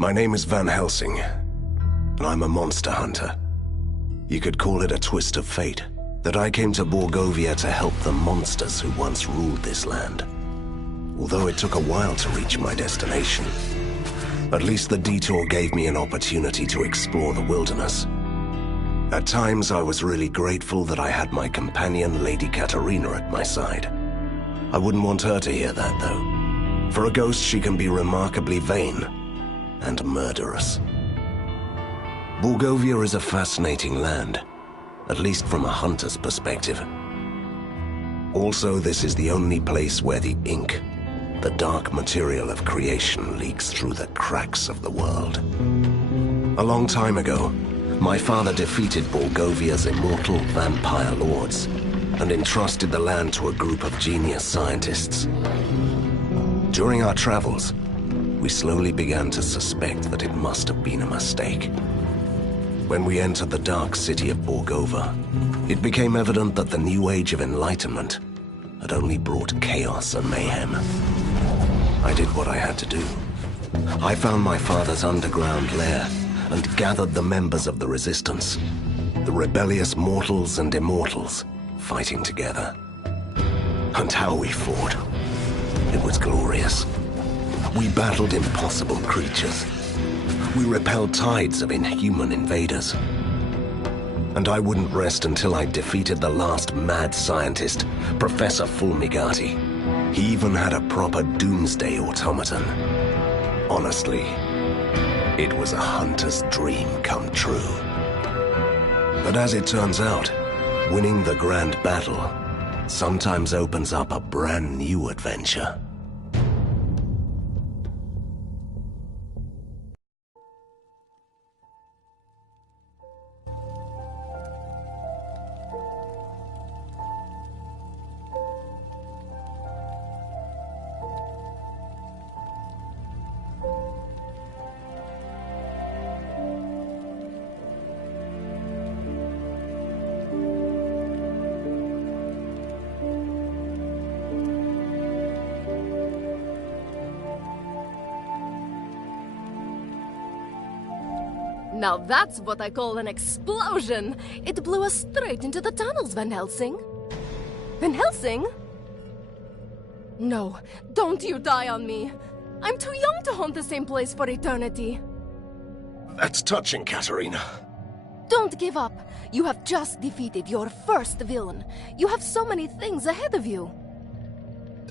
My name is Van Helsing, and I'm a monster hunter. You could call it a twist of fate, that I came to Borgovia to help the monsters who once ruled this land. Although it took a while to reach my destination, at least the detour gave me an opportunity to explore the wilderness. At times, I was really grateful that I had my companion, Lady Katarina, at my side. I wouldn't want her to hear that, though. For a ghost, she can be remarkably vain and murderous. Borgovia is a fascinating land, at least from a hunter's perspective. Also, this is the only place where the ink, the dark material of creation, leaks through the cracks of the world. A long time ago, my father defeated Borgovia's immortal vampire lords and entrusted the land to a group of genius scientists. During our travels, we slowly began to suspect that it must have been a mistake. When we entered the dark city of Borgova, it became evident that the new age of enlightenment had only brought chaos and mayhem. I did what I had to do. I found my father's underground lair and gathered the members of the Resistance, the rebellious mortals and immortals, fighting together. And how we fought. It was glorious. We battled impossible creatures. We repelled tides of inhuman invaders. And I wouldn't rest until I defeated the last mad scientist, Professor Fulmigati. He even had a proper doomsday automaton. Honestly, it was a hunter's dream come true. But as it turns out, winning the grand battle sometimes opens up a brand new adventure. Now that's what I call an explosion! It blew us straight into the tunnels, Van Helsing. Van Helsing? No, don't you die on me. I'm too young to haunt the same place for eternity. That's touching, Katarina. Don't give up. You have just defeated your first villain. You have so many things ahead of you.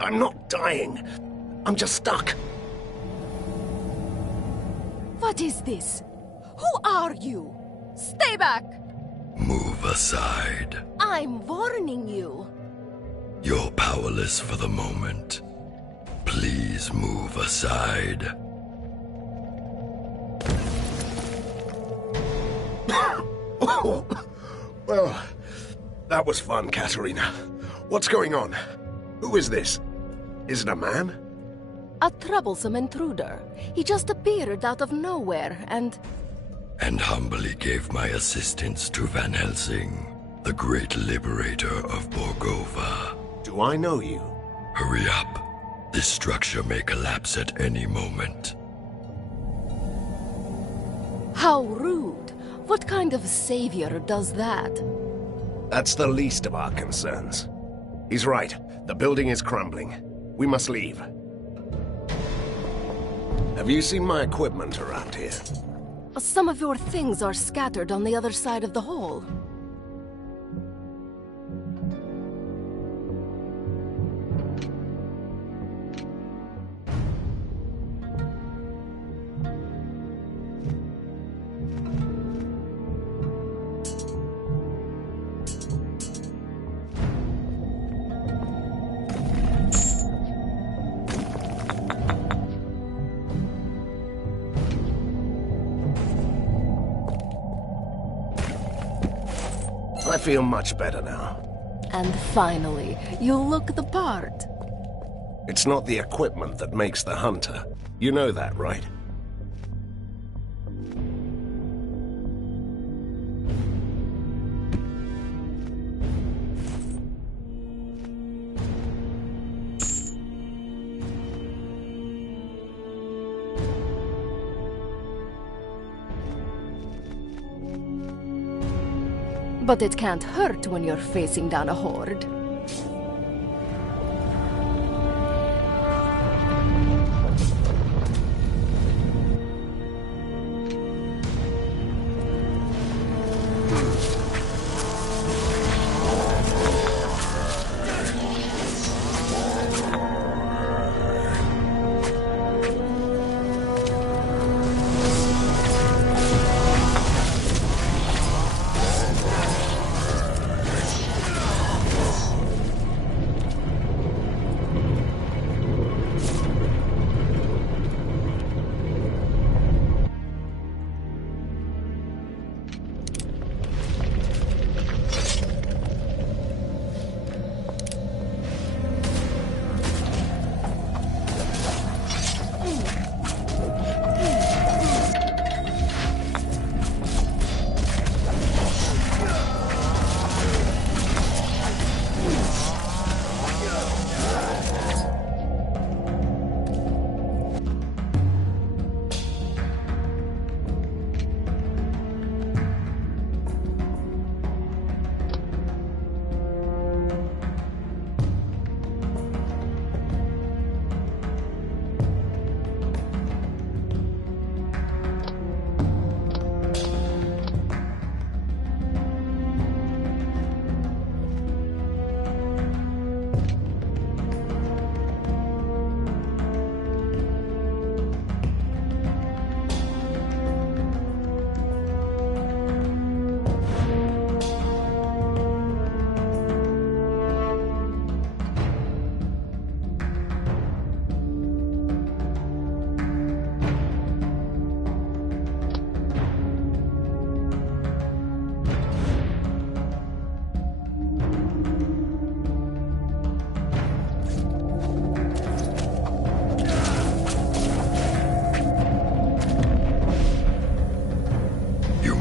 I'm not dying. I'm just stuck. What is this? Who are you? Stay back! Move aside. I'm warning you. You're powerless for the moment. Please move aside. Well, that was fun, Katarina. What's going on? Who is this? Is it a man? A troublesome intruder. He just appeared out of nowhere and humbly gave my assistance to Van Helsing, the great liberator of Borgova. Do I know you? Hurry up. This structure may collapse at any moment. How rude. What kind of savior does that? That's the least of our concerns. He's right. The building is crumbling. We must leave. Have you seen my equipment around here? Some of your things are scattered on the other side of the hall. I feel much better now. And finally, you look the part. It's not the equipment that makes the hunter. You know that, right? But it can't hurt when you're facing down a horde.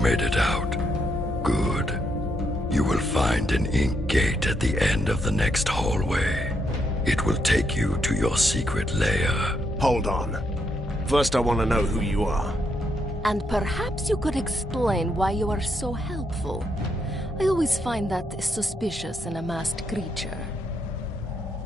Made it out. Good. You will find an ink gate at the end of the next hallway. It will take you to your secret lair. Hold on. First, I want to know who you are. And perhaps you could explain why you are so helpful. I always find that suspicious in a masked creature.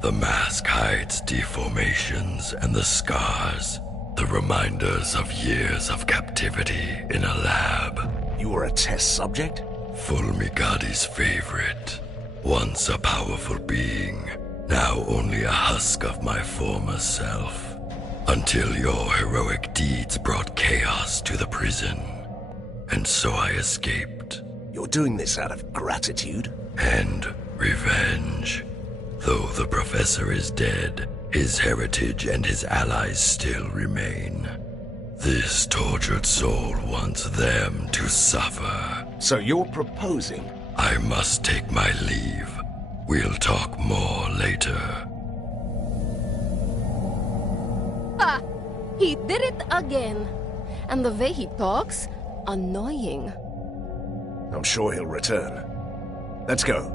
The mask hides deformations and the scars. The reminders of years of captivity in a lab. You were a test subject? Fulmigadi's favorite. Once a powerful being, now only a husk of my former self. Until your heroic deeds brought chaos to the prison. And so I escaped. You're doing this out of gratitude? And revenge. Though the professor is dead, his heritage and his allies still remain. This tortured soul wants them to suffer. So you're proposing? I must take my leave. We'll talk more later. Ah! He did it again. And the way he talks, annoying. I'm sure he'll return. Let's go.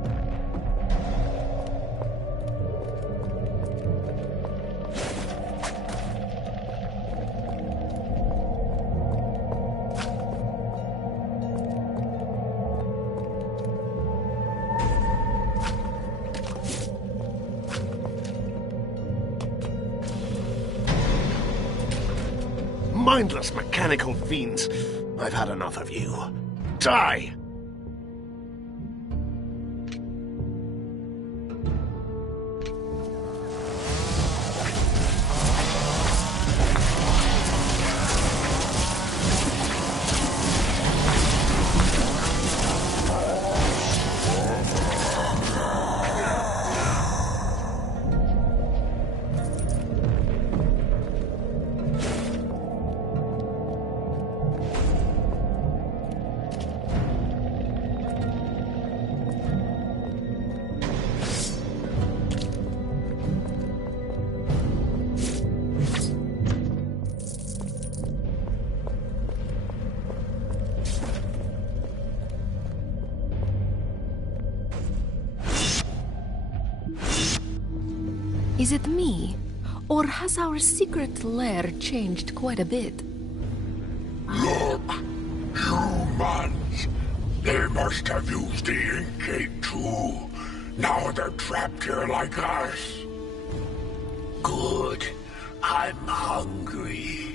Mindless mechanical fiends. I've had enough of you. Die! Is it me? Or has our secret lair changed quite a bit? Look, humans! They must have used the ink gate too. Now they're trapped here like us. Good. I'm hungry.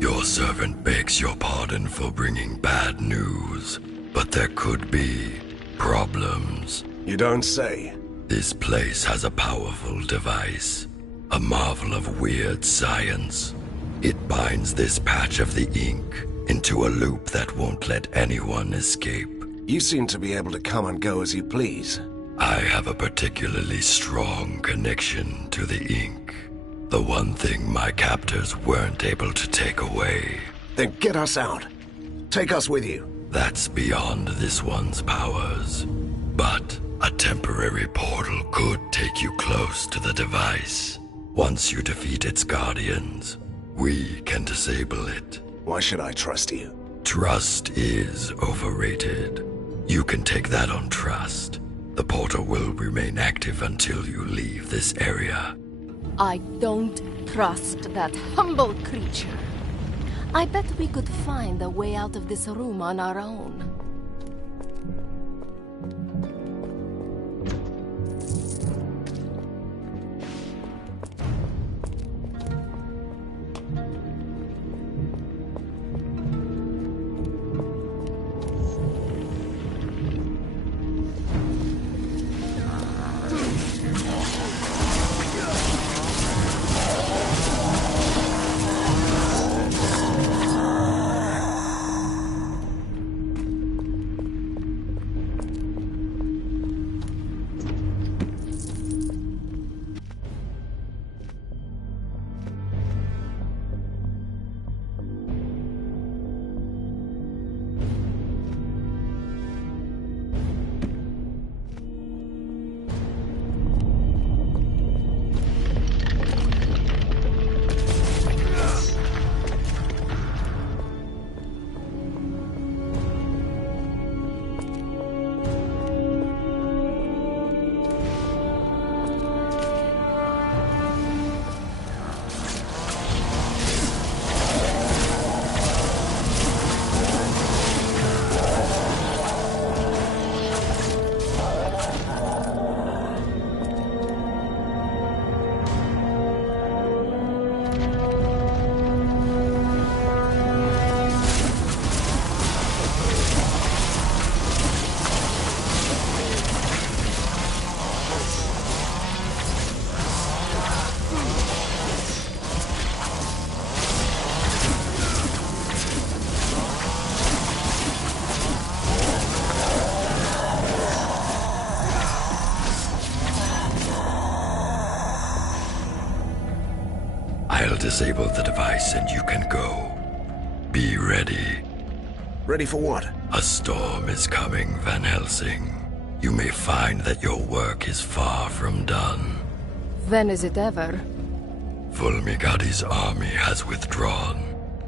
Your servant begs your pardon for bringing bad news, but there could be problems. You don't say. This place has a powerful device, a marvel of weird science. It binds this patch of the ink into a loop that won't let anyone escape. You seem to be able to come and go as you please. I have a particularly strong connection to the ink. The one thing my captors weren't able to take away. Then get us out. Take us with you. That's beyond this one's powers. But a temporary portal could take you close to the device. Once you defeat its guardians, we can disable it. Why should I trust you? Trust is overrated. You can take that on trust. The portal will remain active until you leave this area. I don't trust that humble creature. I bet we could find a way out of this room on our own. disable the device and you can go. Be ready. Ready for what? A storm is coming, Van Helsing. You may find that your work is far from done. When is it ever? Fulmigati's army has withdrawn.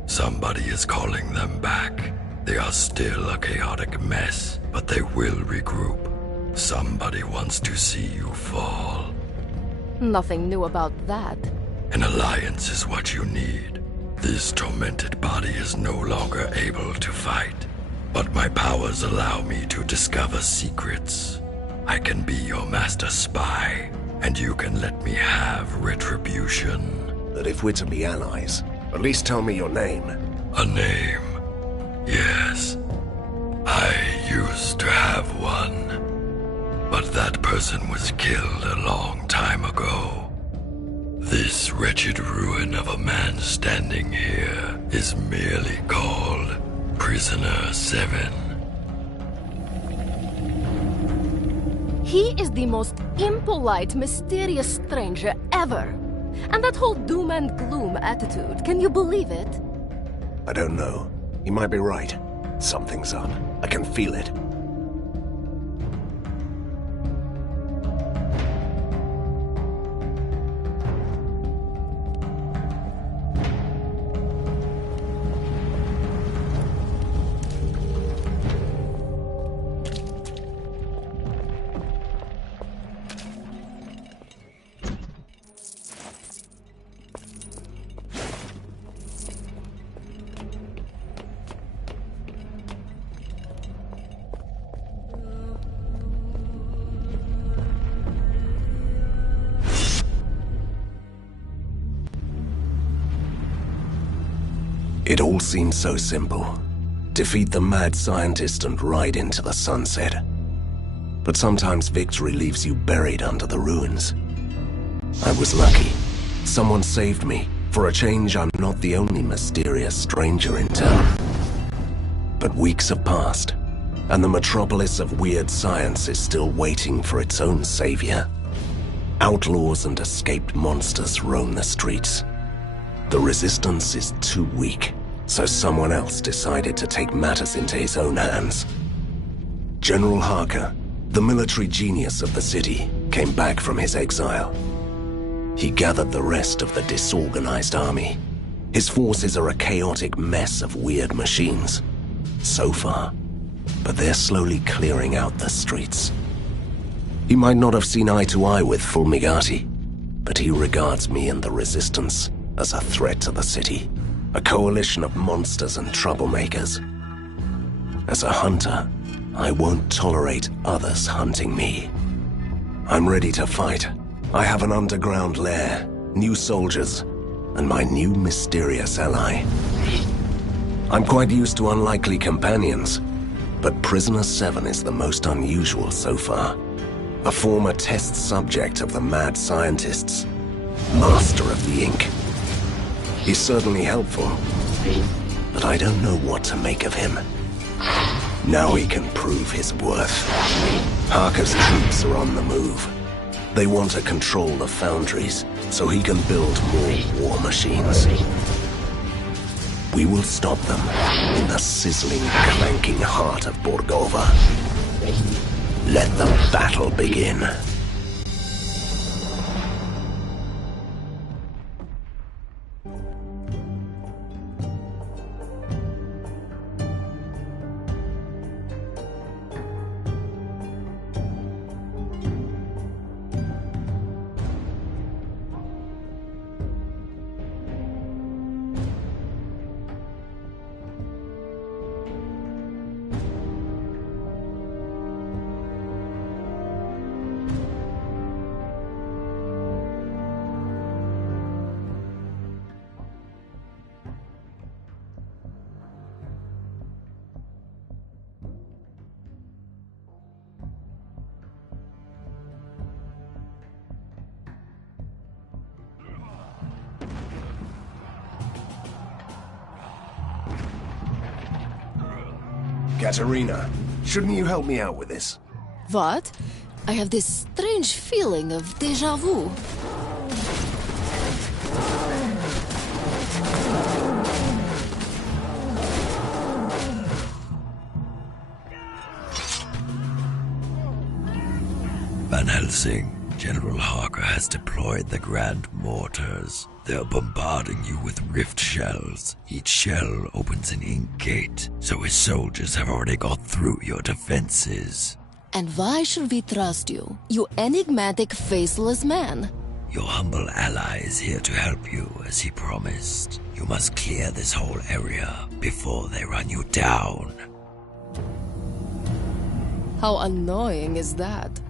Somebody is calling them back. They are still a chaotic mess, but they will regroup. Somebody wants to see you fall. Nothing new about that. An alliance is what you need. This tormented body is no longer able to fight, but my powers allow me to discover secrets. I can be your master spy, and you can let me have retribution. But if we're to be allies, at least tell me your name. A name? Yes. I used to have one. But that person was killed a long time ago. This wretched ruin of a man standing here is merely called Prisoner 7. He is the most impolite, mysterious stranger ever. And that whole doom and gloom attitude, can you believe it? I don't know. He might be right. Something's up. I can feel it. It all seemed so simple. Defeat the mad scientist and ride into the sunset. But sometimes victory leaves you buried under the ruins. I was lucky. Someone saved me. For a change, I'm not the only mysterious stranger in town. But weeks have passed, and the metropolis of weird science is still waiting for its own savior. Outlaws and escaped monsters roam the streets. The resistance is too weak, so someone else decided to take matters into his own hands. General Harker, the military genius of the city, came back from his exile. He gathered the rest of the disorganized army. His forces are a chaotic mess of weird machines. So far, but they're slowly clearing out the streets. He might not have seen eye to eye with Fulmigati, but he regards me and the Resistance as a threat to the city, a coalition of monsters and troublemakers. As a hunter, I won't tolerate others hunting me. I'm ready to fight. I have an underground lair, new soldiers, and my new mysterious ally. I'm quite used to unlikely companions, but Prisoner 7 is the most unusual so far. A former test subject of the mad scientists, master of the ink. He's certainly helpful, but I don't know what to make of him. Now he can prove his worth. Harker's troops are on the move. They want to control the foundries, so he can build more war machines. We will stop them in the sizzling, clanking heart of Borgova. Let the battle begin. Katerina, shouldn't you help me out with this? What? I have this strange feeling of déjà vu. Van Helsing, General Harker has deployed the Grand Mortars. They're bombarding you with rift shells. Each shell opens an ink gate, so his soldiers have already got through your defenses. And why should we trust you, you enigmatic, faceless man? Your humble ally is here to help you, as he promised. You must clear this whole area before they run you down. How annoying is that?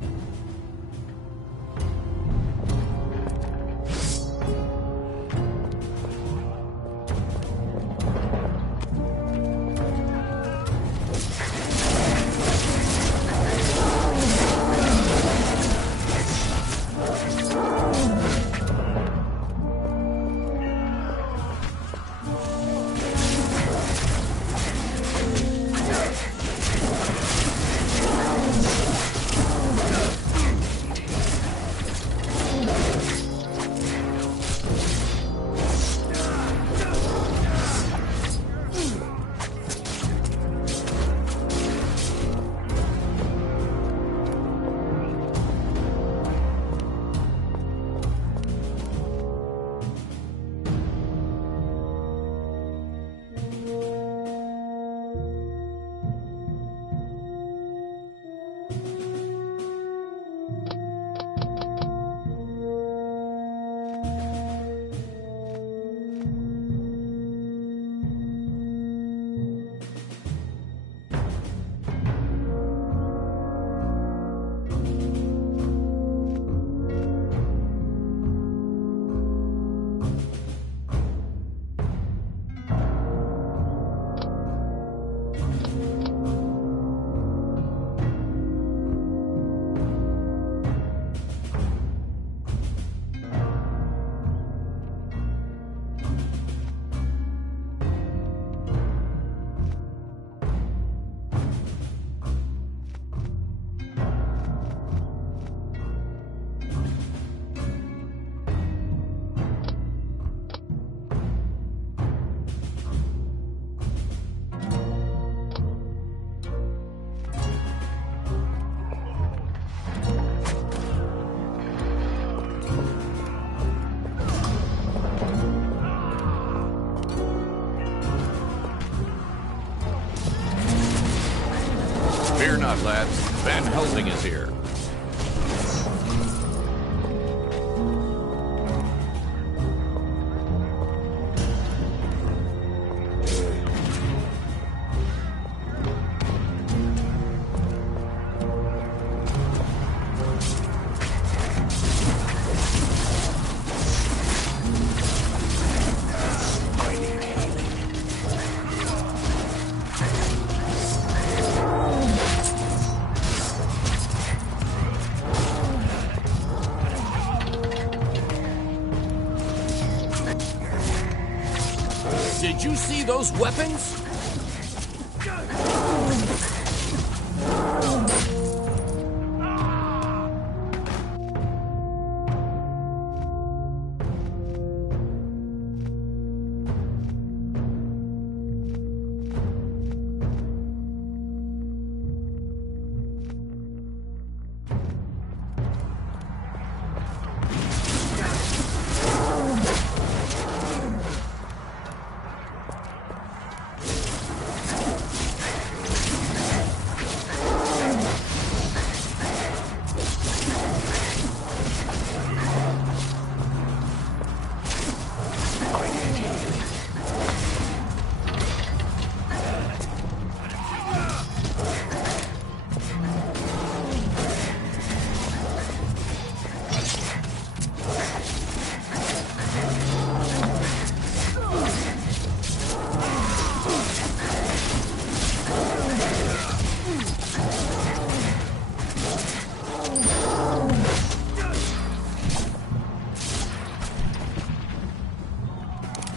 Fear not, lads. Van Helsing is here. Did you see those weapons?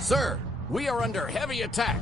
Sir, we are under heavy attack.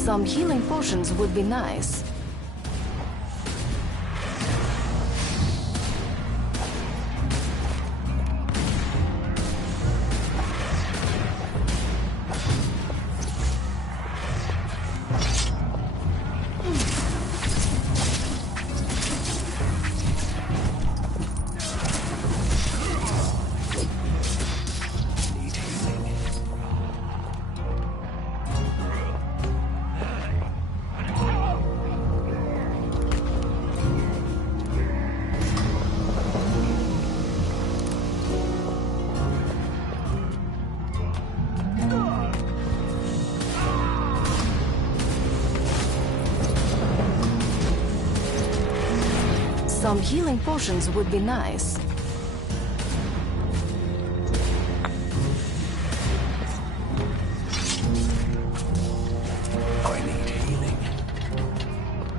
Some healing potions would be nice. Some healing potions would be nice. I need healing. Need healing.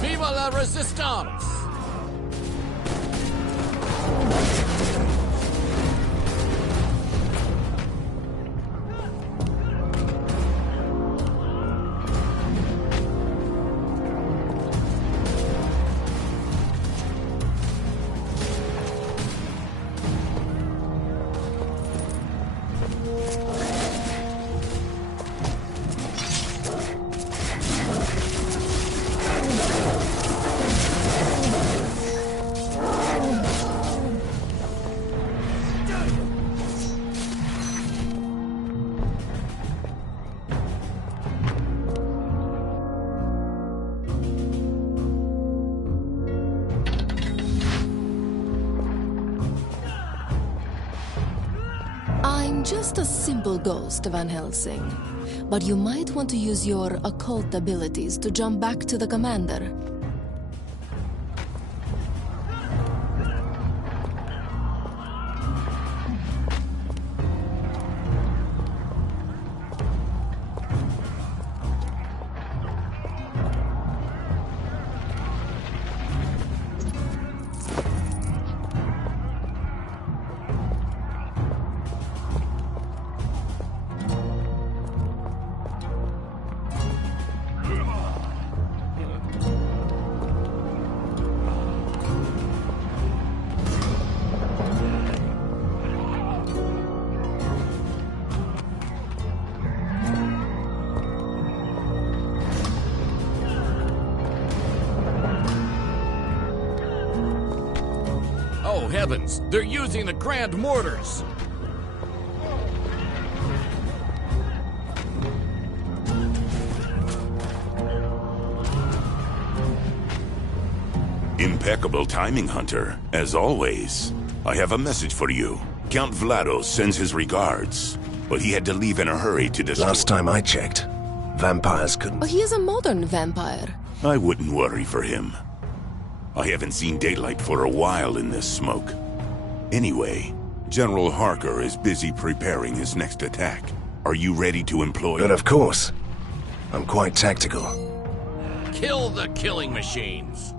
Viva la Resistance! I'm just a simple ghost, Van Helsing. But you might want to use your occult abilities to jump back to the commander. Oh, heavens! They're using the Grand Mortars! Impeccable timing, Hunter, as always. I have a message for you. Count Vlados sends his regards, but he had to leave in a hurry to destroy... Last time I checked, vampires couldn't... Oh, he is a modern vampire. I wouldn't worry for him. I haven't seen daylight for a while in this smoke. Anyway, General Harker is busy preparing his next attack. Are you ready to employ... But of course. I'm quite tactical. Kill the killing machines!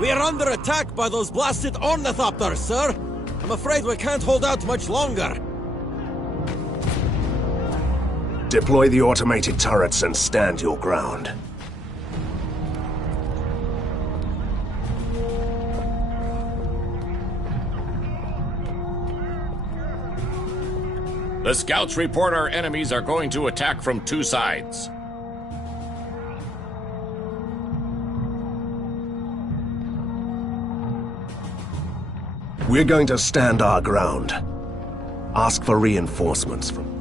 We are under attack by those blasted ornithopters, sir! I'm afraid we can't hold out much longer. Deploy the automated turrets and stand your ground. The scouts report our enemies are going to attack from two sides. We're going to stand our ground. Ask for reinforcements from...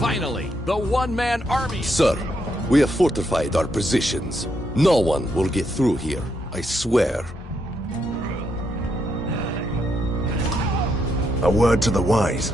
Finally, the one-man army! Sir, we have fortified our positions. No one will get through here, I swear. A word to the wise.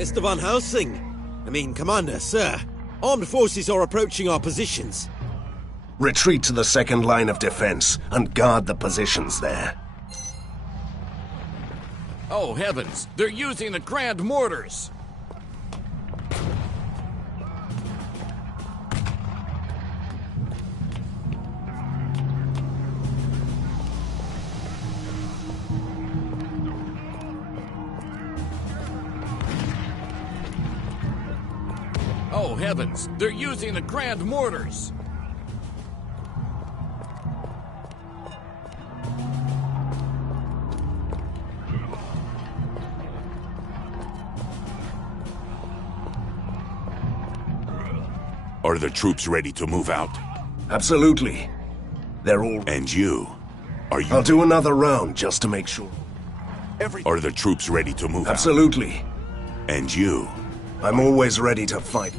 Mr. Van Helsing. Commander, sir. Armed forces are approaching our positions. Retreat to the second line of defense and guard the positions there. Oh, heavens! They're using the Grand Mortars! Oh, heavens! They're using the Grand Mortars! Are the troops ready to move out? Absolutely. They're all... And you? Are you... I'll do another round just to make sure. Are the troops ready to move out? Absolutely. And you? I'm always ready to fight.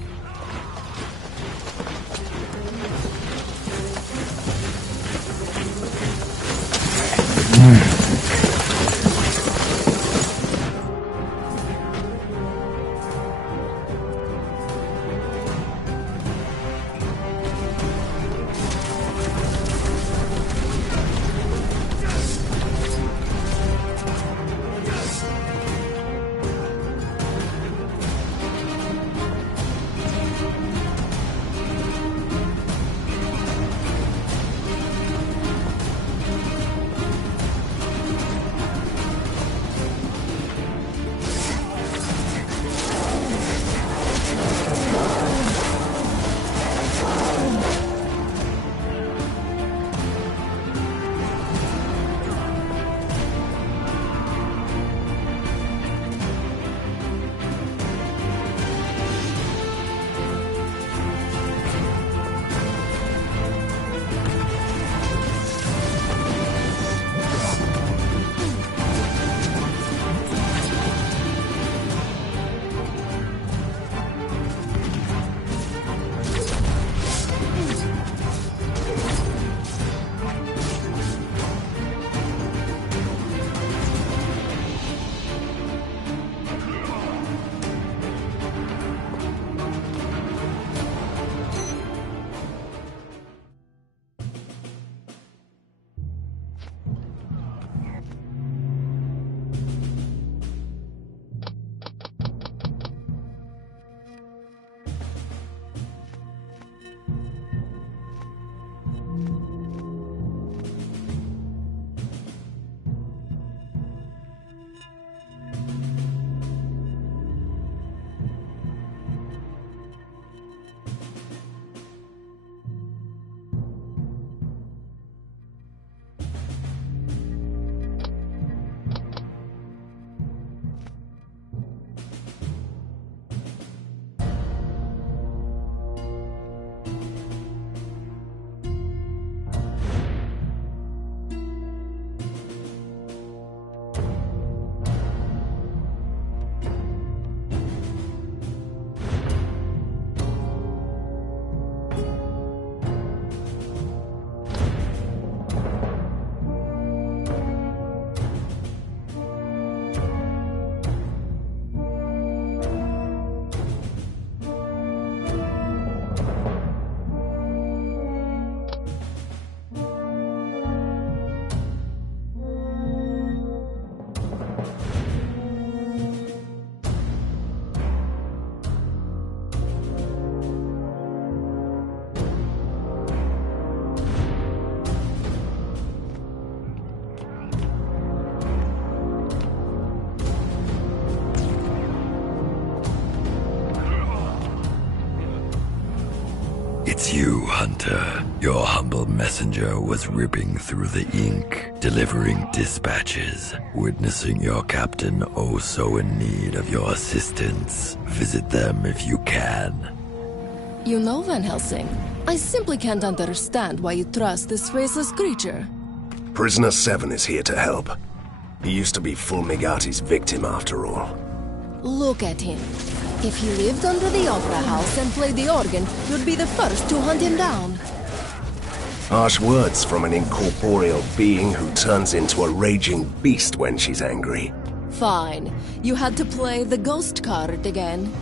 It's you, Hunter. Your humble messenger was ripping through the ink, delivering dispatches, witnessing your captain oh so in need of your assistance. Visit them if you can. You know, Van Helsing, I simply can't understand why you trust this faceless creature. Prisoner 7 is here to help. He used to be Fulmigati's victim after all. Look at him. If he lived under the opera house and played the organ, you'd be the first to hunt him down. Harsh words from an incorporeal being who turns into a raging beast when she's angry. Fine. You had to play the ghost card again.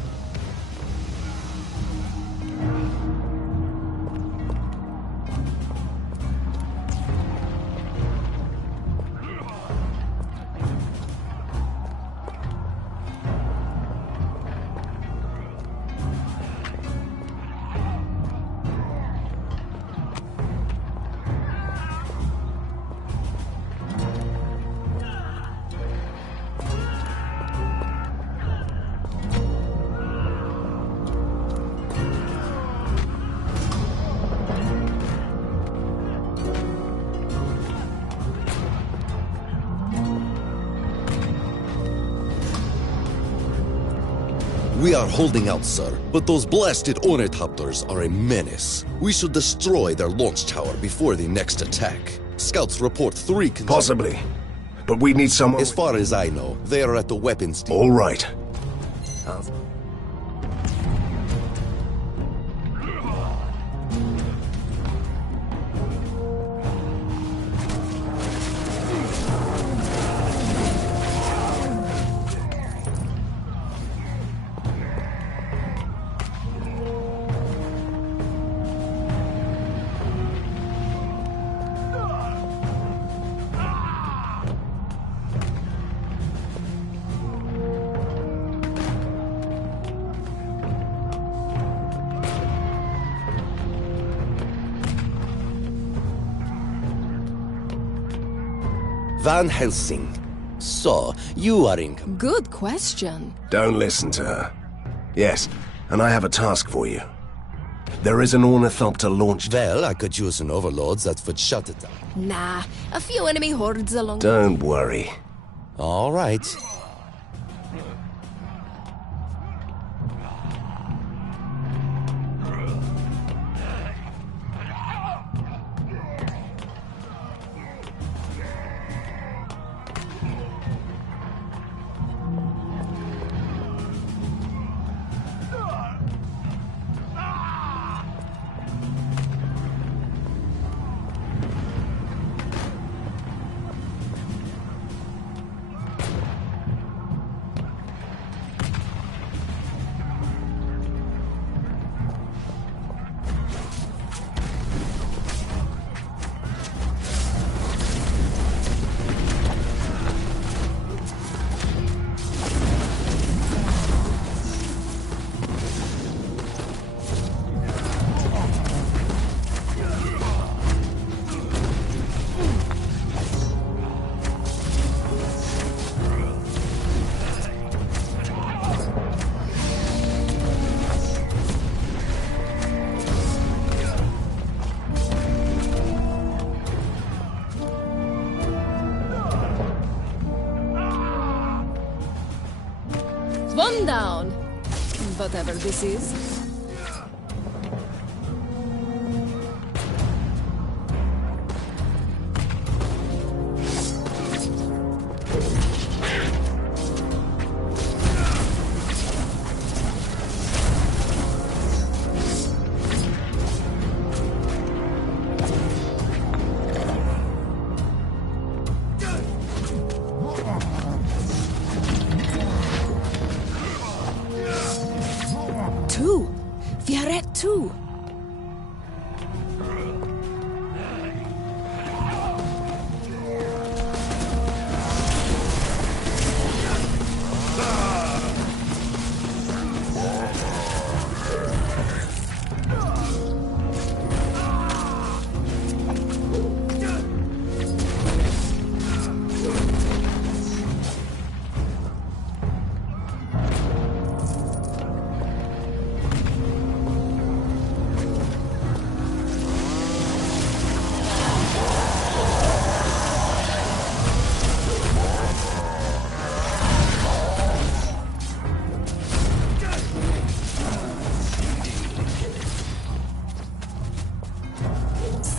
We are holding out, sir, but those blasted ornithopters are a menace. We should destroy their launch tower before the next attack. Scouts report 3 Possibly. But we need someone... As far as I know, they are at the weapons depot. All right. Van Helsing. So, you are in... Good question. Don't listen to her. Yes, and I have a task for you. There is an ornithopter launch... Well, I could use an overload that would shut it down. Nah, a few enemy hordes along... Don't worry. All right. One down. Whatever this is. Two. We are at 2.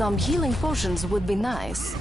Some healing potions would be nice.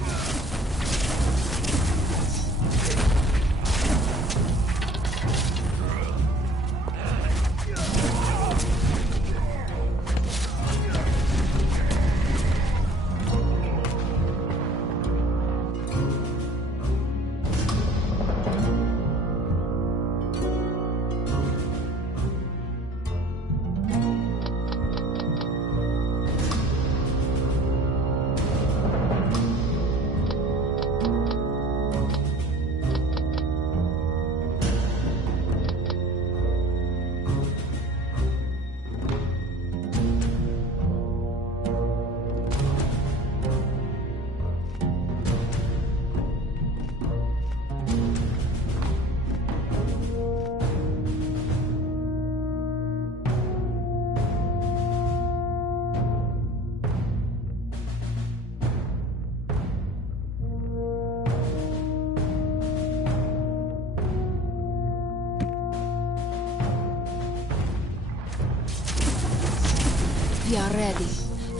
We are ready.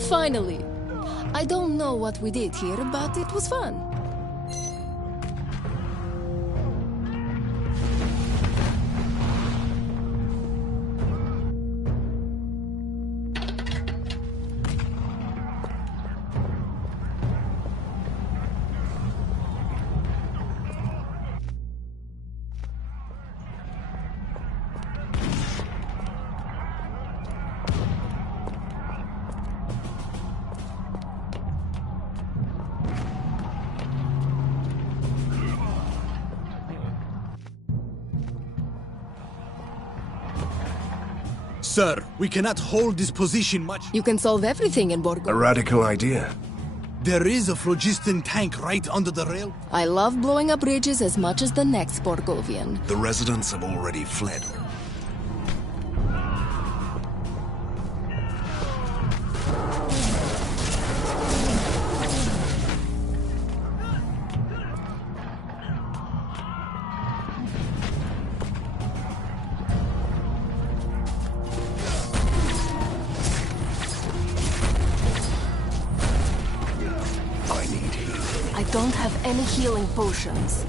Finally. I don't know what we did here, but it was fun. Sir, we cannot hold this position much. You can solve everything in Borgo. A radical idea. There is a phlogiston tank right under the rail. I love blowing up bridges as much as the next Borgovian. The residents have already fled. I don't have any healing potions.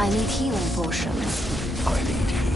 I need healing potions. I need healing.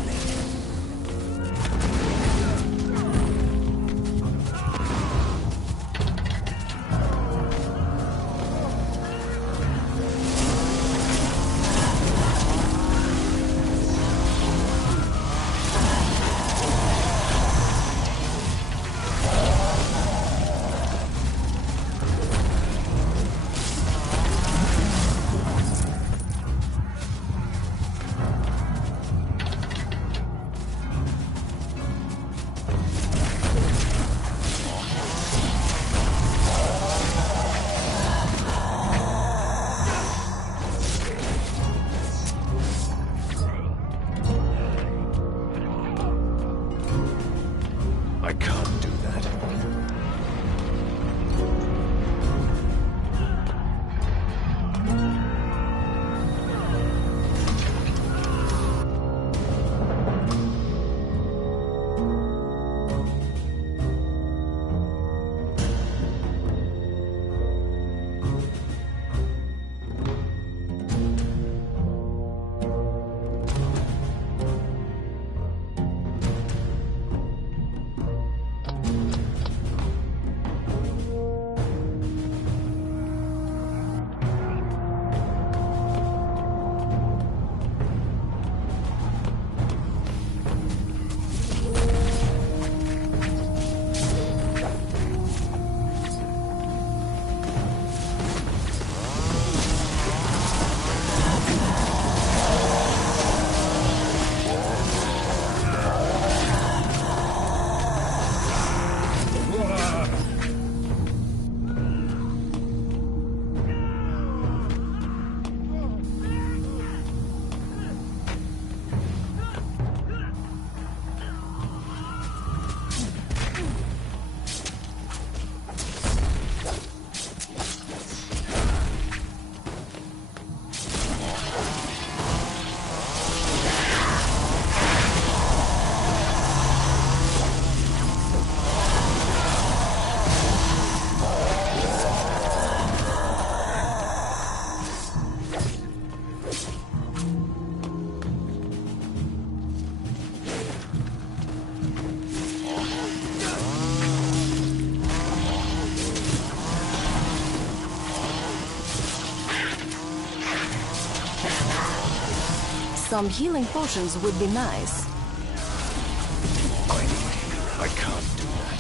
I can't do that. Some healing potions would be nice. I can't do that.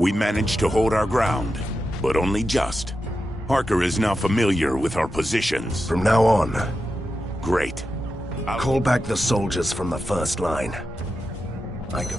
We managed to hold our ground, but only just. Harker is now familiar with our positions. From now on, Great. call back the soldiers from the first line. I go.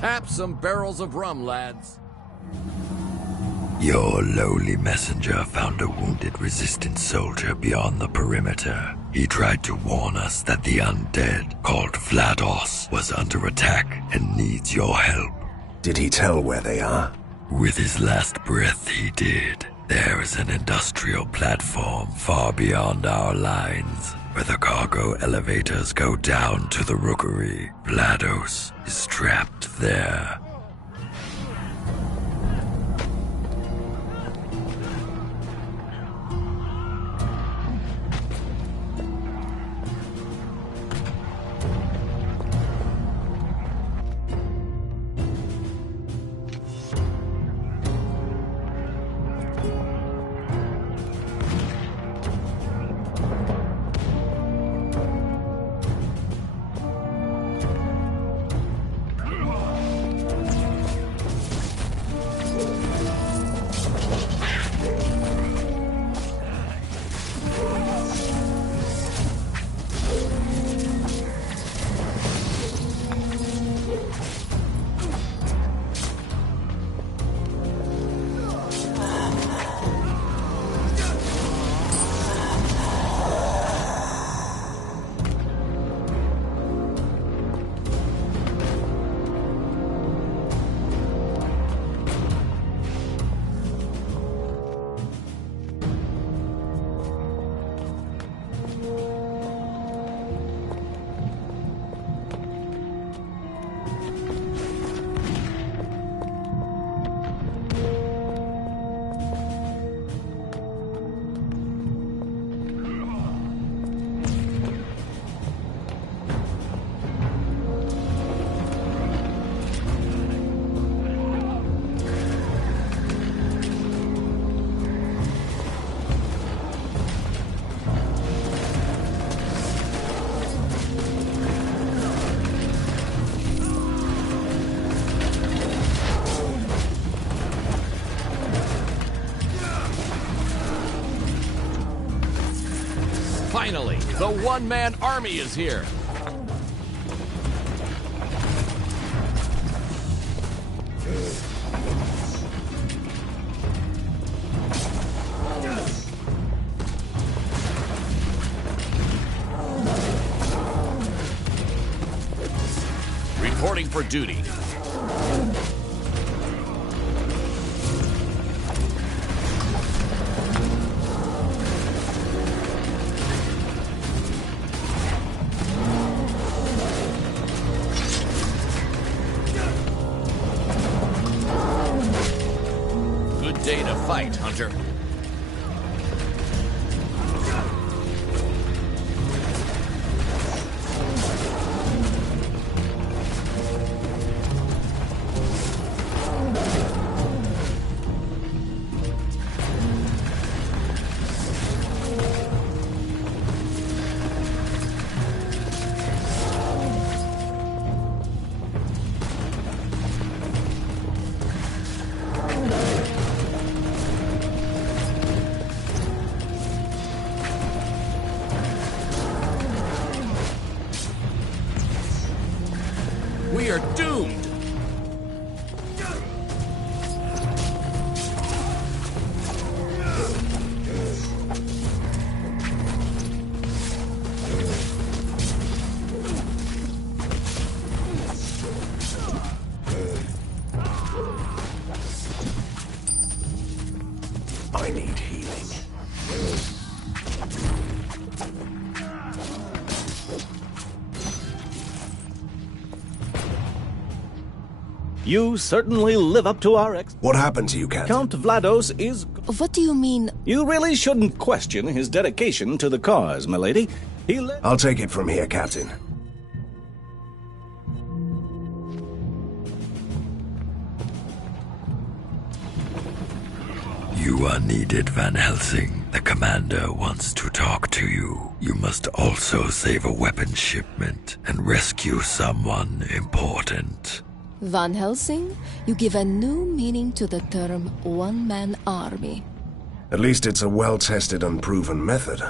Tap some barrels of rum, lads. Your lowly messenger found a wounded resistance soldier beyond the perimeter. He tried to warn us that the undead, called Vlados, was under attack and needs your help. Did he tell where they are? With his last breath, he did. There is an industrial platform far beyond our lines, where the cargo elevators go down to the rookery. Vlados is trapped there. Finally, the one-man army is here. Reporting for duty. Day to fight, Hunter. We are doomed! I need healing. You certainly live up to our What happened to you, Captain? Count Vlados is... What do you mean? You really shouldn't question his dedication to the cause, milady. I'll take it from here, Captain. You are needed, Van Helsing. The commander wants to talk to you. You must also save a weapons shipment and rescue someone important. Van Helsing, you give a new meaning to the term one-man army. At least it's a well-tested and proven method.